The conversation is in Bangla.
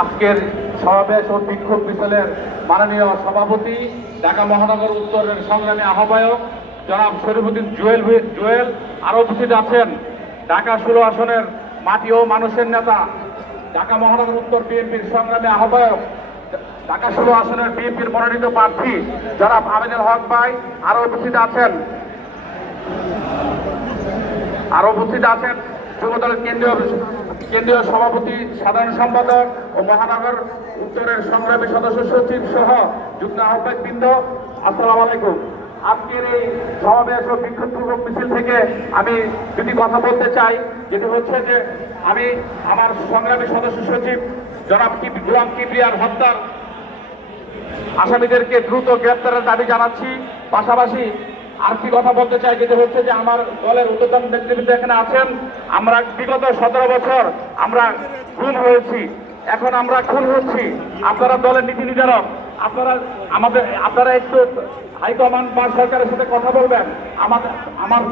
আজকের সমাবেশ ও বিক্ষোভ মিছিলের মাননীয় সভাপতি ঢাকা মহানগর উত্তরের সংগ্রামী আহ্বায়ক জনাব শরীফুদ্দিন জুয়েল জুয়েল আরও উপস্থিত আছেন ঢাকা ষোলো আসনের মাটি ও মানুষের নেতা, ঢাকা মহানগর উত্তর বিএনপির সংগ্রামী আহ্বায়ক, ঢাকা ষোলো আসনের বিএনপির মনোনীত প্রার্থী জনাব আমিনুল হক ভাই আরও উপস্থিত আছেন। আরও উপস্থিত আছেন যুবদলের কেন্দ্রীয় কেন্দ্রীয় সভাপতি, সাধারণ সম্পাদক ও মহানগর উত্তরের সংগ্রামী সদস্য সচিব সহ যুগ্ম আহ্বায়ক বৃন্দ আসসালাম আলাইকুম। আজকের এই সমাবেশ ও বিক্ষোভপূর্বক মিছিল থেকে আমি যদি কথা বলতে চাই। যেটি হচ্ছে যে আমি আমার সংগ্রামী সদস্য সচিব, জনাব গোলাম কিবরিয়ার হত্যার আসামিদেরকে দ্রুত গ্রেপ্তারের দাবি জানাচ্ছি। পাশাপাশি আর কি কথা বলতে চাই যেটা হচ্ছে যে আমার দলের উদ্যোতন নেতৃবৃন্দ এখানে আছেন। আমরা বিগত সতেরো বছর আমরা খুন হয়েছি। এখন আমরা খুন হচ্ছি। আপনারা দলের নীতি নির্ধারক, আপনারা আমাদের আপনারা একটু হাইকমান্ড বা সরকারের সাথে কথা বলবেন। আমাদের আমার